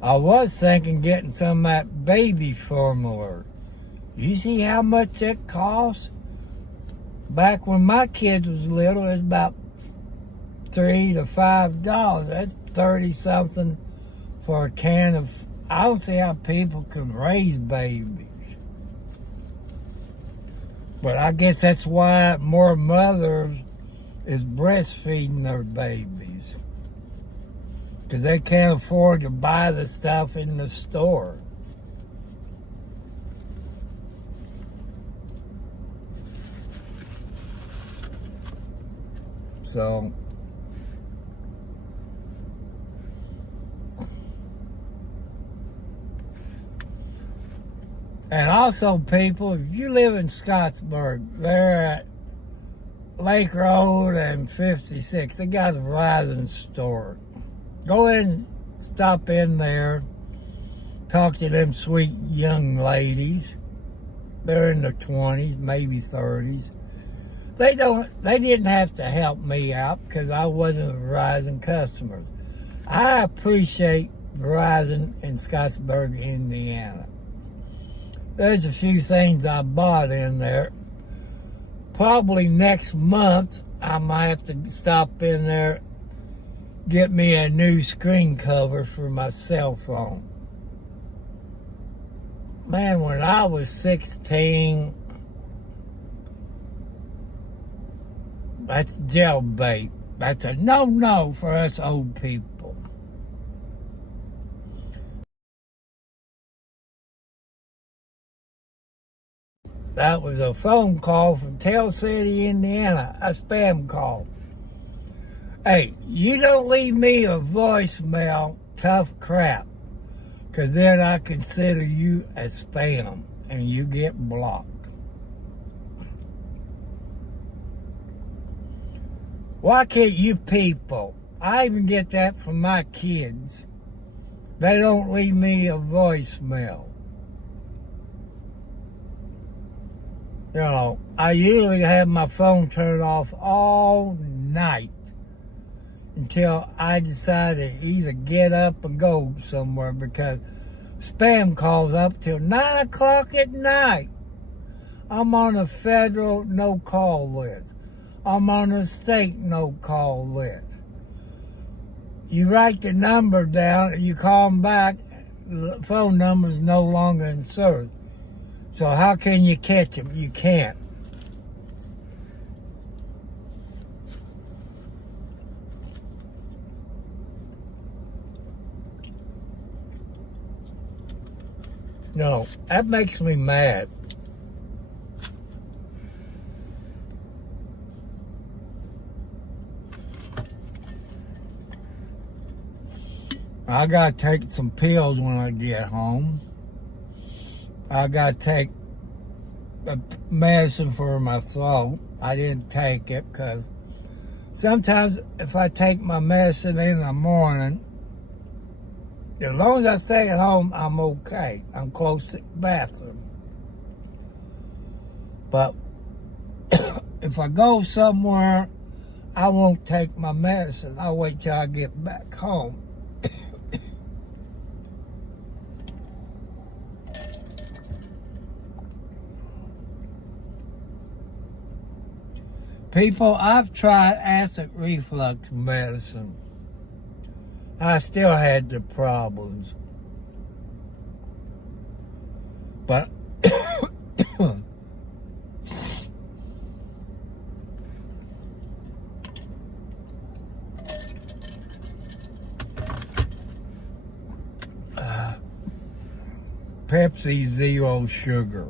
I was thinking getting some of that baby formula. You see how much it costs? Back when my kids was little, it was about $3 to $5. That's 30-something for a can of. I don't see how people can raise babies. But I guess that's why more mothers is breastfeeding their babies. Because they can't afford to buy the stuff in the store. So, and also, people, if you live in Scottsburg, they're at Lake Road and 56. They got a Verizon store. Go in and stop in there, talk to them sweet young ladies. They're in their 20s, maybe 30s. They didn't have to help me out because I wasn't a Verizon customer. I appreciate Verizon in Scottsburg, Indiana. There's a few things I bought in there. Probably next month, I might have to stop in there, get me a new screen cover for my cell phone. Man, when I was 16, that's jailbait. That's a no-no for us old people. That was a phone call from Tell City, Indiana, a spam call. Hey, you don't leave me a voicemail, tough crap, because then I consider you a spam and you get blocked. Why can't you people, I even get that from my kids, they don't leave me a voicemail. You know, I usually have my phone turned off all night until I decide to either get up or go somewhere, because spam calls up till 9 o'clock at night. I'm on a federal no-call list. I'm on a state no-call list. You write the number down, and you call them back, the phone number is no longer in service. So how can you catch them? You can't. No, that makes me mad. I gotta take some pills when I get home. I gotta take a medicine for my throat. I didn't take it because sometimes if I take my medicine in the morning, as long as I stay at home, I'm okay. I'm close to the bathroom. But if I go somewhere, I won't take my medicine. I'll wait till I get back home. People, I've tried acid reflux medicine. I still had the problems. But Pepsi Zero Sugar.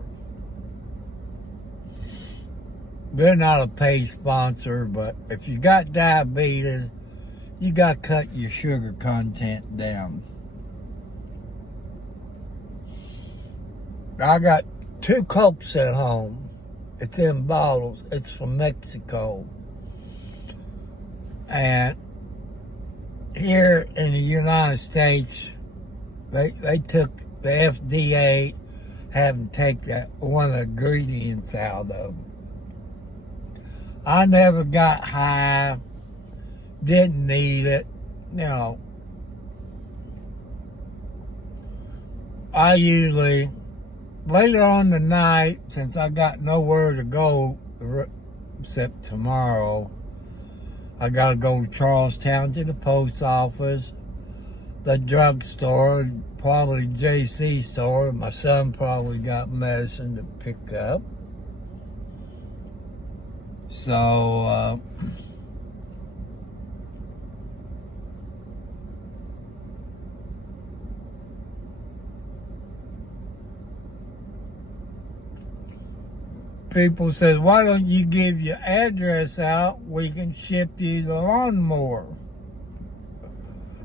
They're not a paid sponsor, but if you got diabetes, you got to cut your sugar content down. I got 2 Cokes at home. It's in bottles. It's from Mexico. And here in the United States, they took the FDA, having take that one of the ingredients out of them. I never got high, didn't need it, you know. I usually, later on the night, since I got nowhere to go except tomorrow, I gotta go to Charlestown to the post office, the drugstore, probably JC store. My son probably got medicine to pick up. So, people says, why don't you give your address out? We can ship you the lawnmower.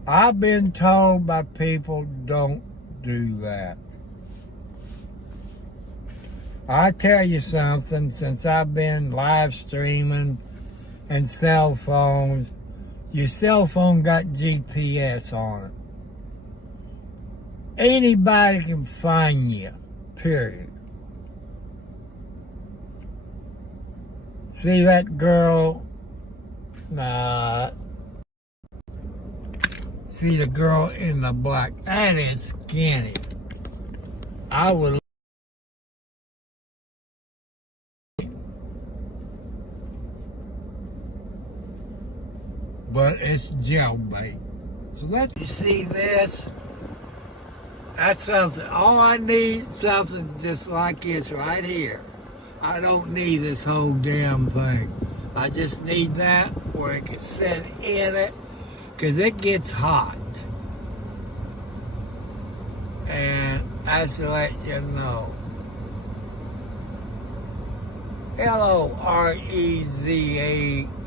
I've been told by people, don't do that. I tell you something, since I've been live streaming and cell phones, your cell phone got GPS on it. Anybody can find you, period. See that girl? Nah. See the girl in the black? That is skinny. I would. But it's jailbait. So that's, you see this? That's something. All I need, something just like this right here. I don't need this whole damn thing. I just need that where it can sit in it, because it gets hot. And that's to let you know. Hello, REZAM.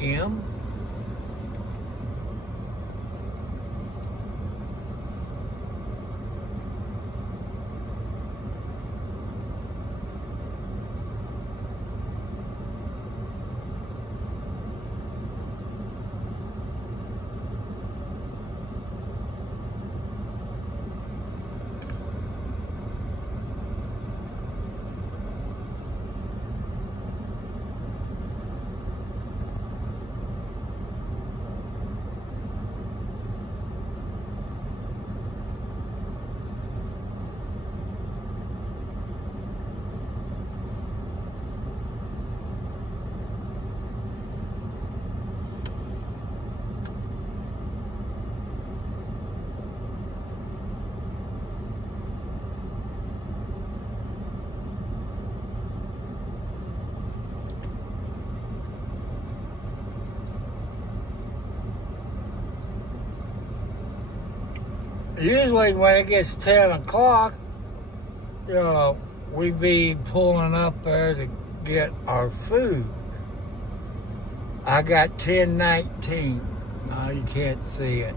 Usually when it gets 10 o'clock, you know, we be pulling up there to get our food. I got 1019. No, you can't see it.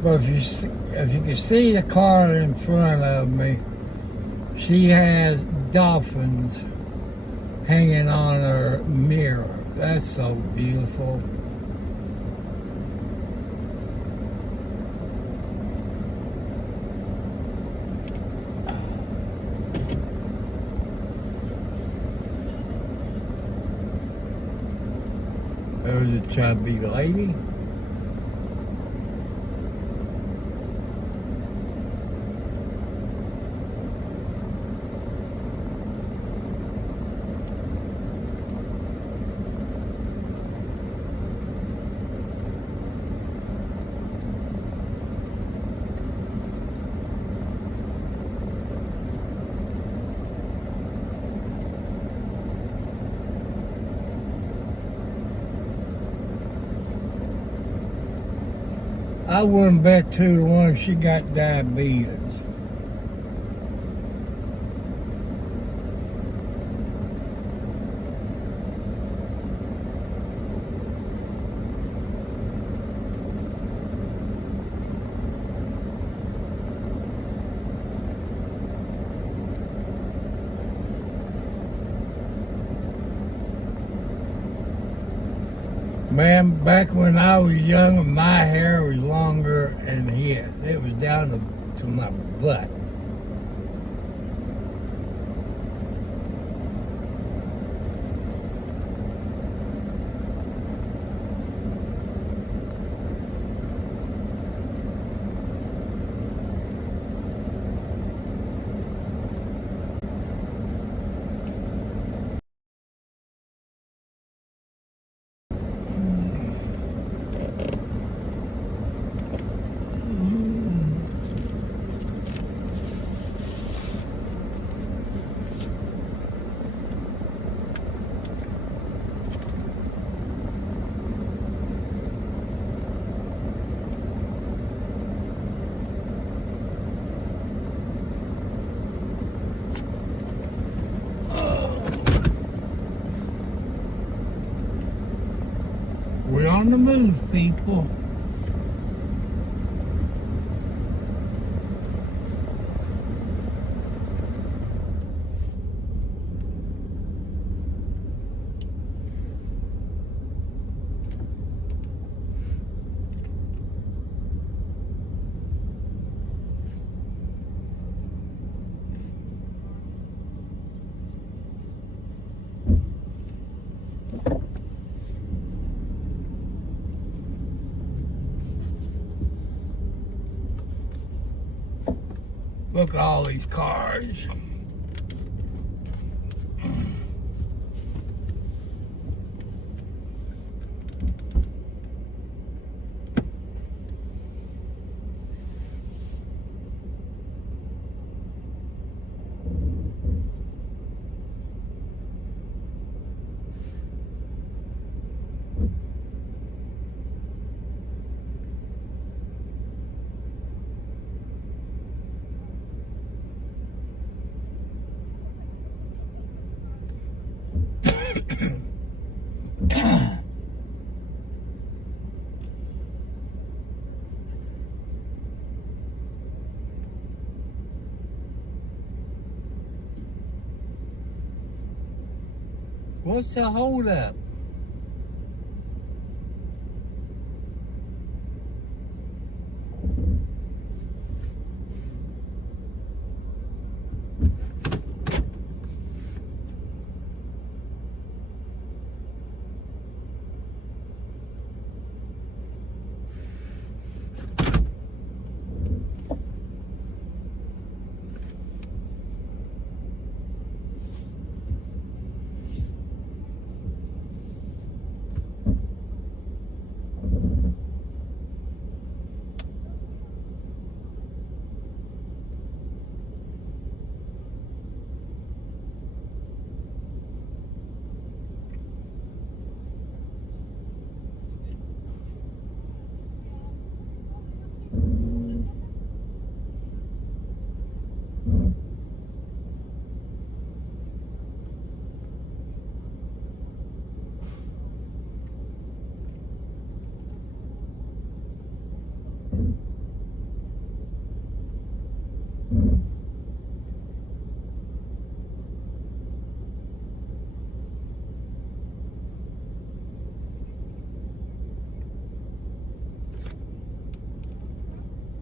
But if you can see the car in front of me, she has dolphins hanging on her mirror. That's so beautiful. There's a chubby lady. I wouldn't bet 2 to 1 she got diabetes. Man, back when I was young, my hair was longer than his. It was down to my butt. We're on the move, people. Look at all these cars. What's the holdup?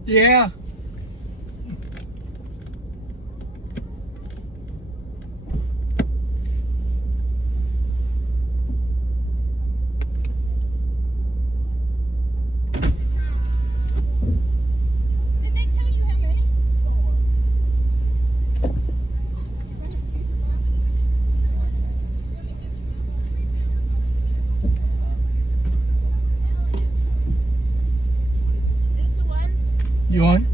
Yeah. Did they tell you how many? This one? You want?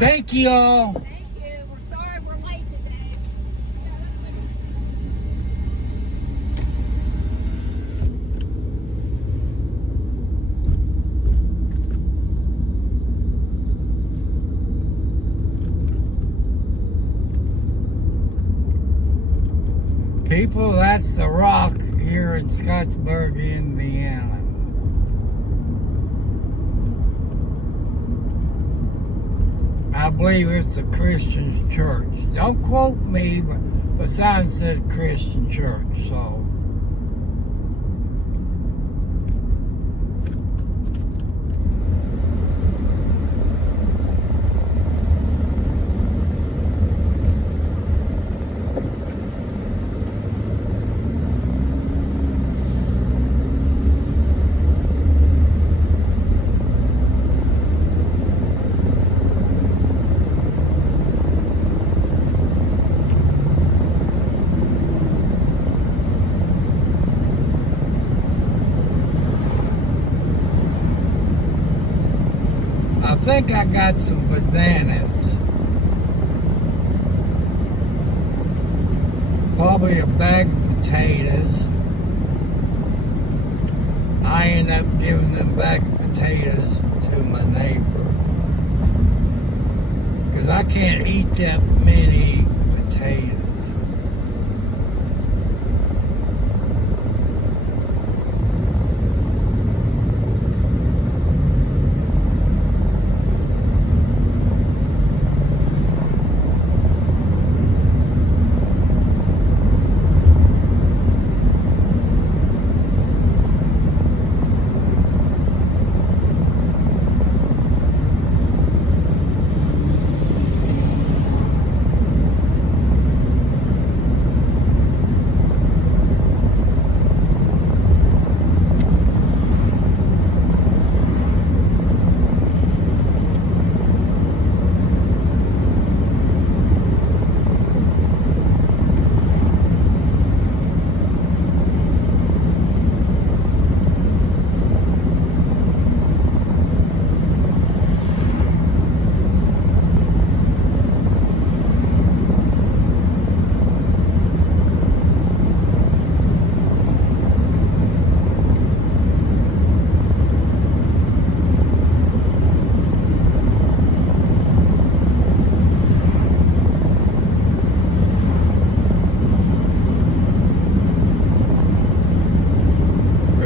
Thank you all. Thank you. We're sorry we're late today. People, that's the Rock here in Scottsburg, Indiana. I believe it's a Christian church. Don't quote me, but the sign says Christian church, so. I think I got some bananas. Probably a bag of potatoes. I end up giving them bag of potatoes to my neighbor. Because I can't eat that many potatoes.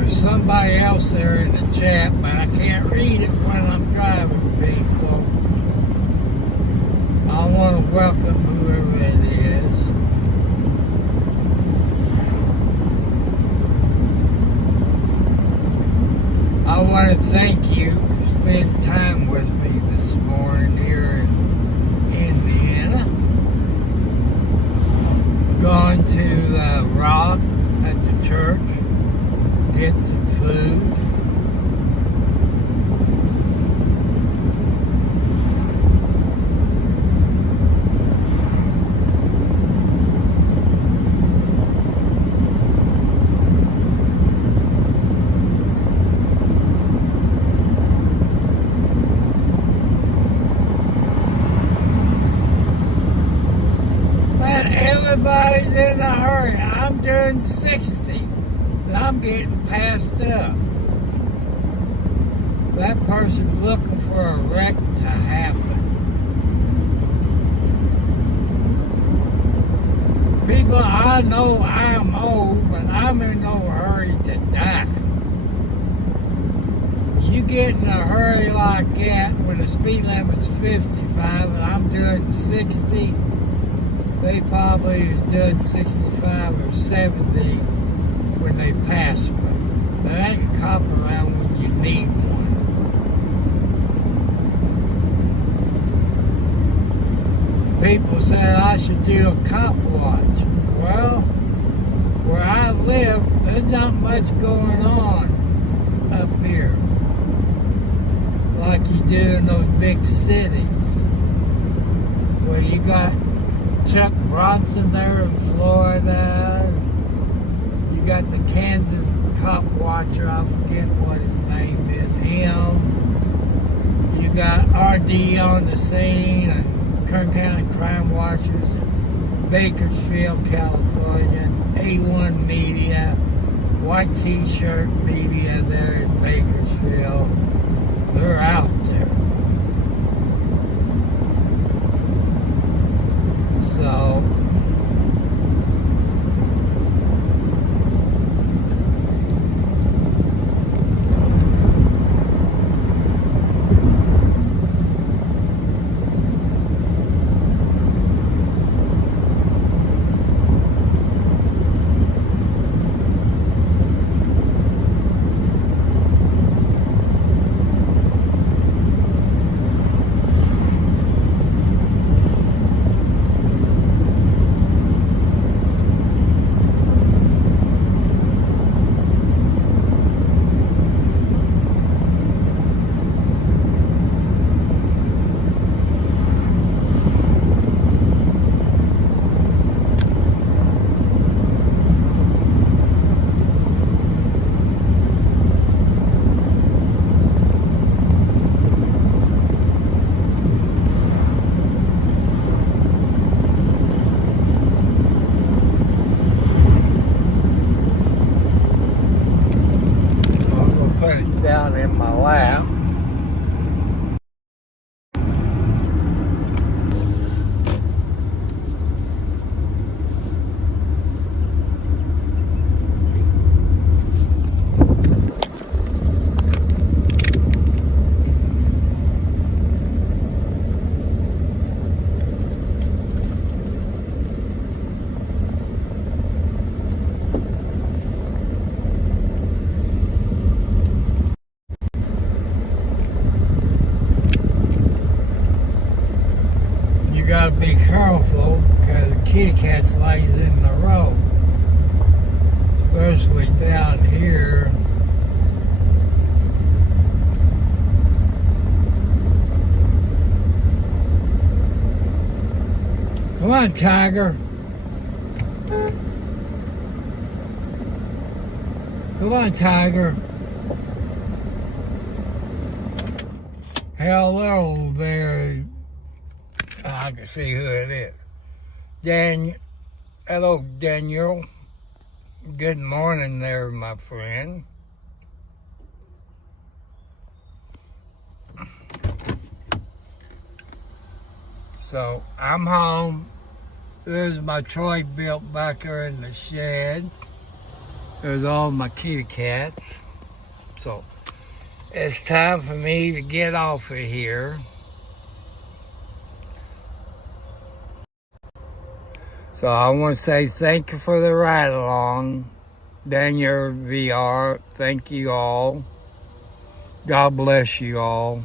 Somebody else there in the chat, but I can't read it when I'm driving, people. I want to welcome whoever it is. I want to thank you for spending time with me this morning here in Indiana. Going to Rock at the church. church, get some food. Everybody's in a hurry. I'm doing 60, and I'm getting passed up. That person's looking for a wreck to happen. People, I know I'm old, but I'm in no hurry to die. You get in a hurry like that when the speed limit's 55 and I'm doing 60, they probably was doing 65 or 70 when they pass me. There ain't a cop around when you need one. People say I should do a cop watch. Well, where I live, there's not much going on up here like you do in those big cities where you got Chuck Bronson there in Florida. You got the Kansas cop watcher, I forget what his name is, him. You got RD on the scene and Kern County Crime Watchers in Bakersfield, California, A1 Media, White T-shirt Media there in Bakersfield. They're out there. So, put it down in my lap. You gotta be careful because the kitty cats lays in the road, especially down here. Come on, Tiger. Come on, Tiger. Hello there. I can see who it is. Daniel. Hello, Daniel. Good morning there, my friend. So, I'm home. There's my toy built back there in the shed. There's all my kitty cats. So, it's time for me to get off of here. So I want to say thank you for the ride along. Daniel VR, thank you all. God bless you all.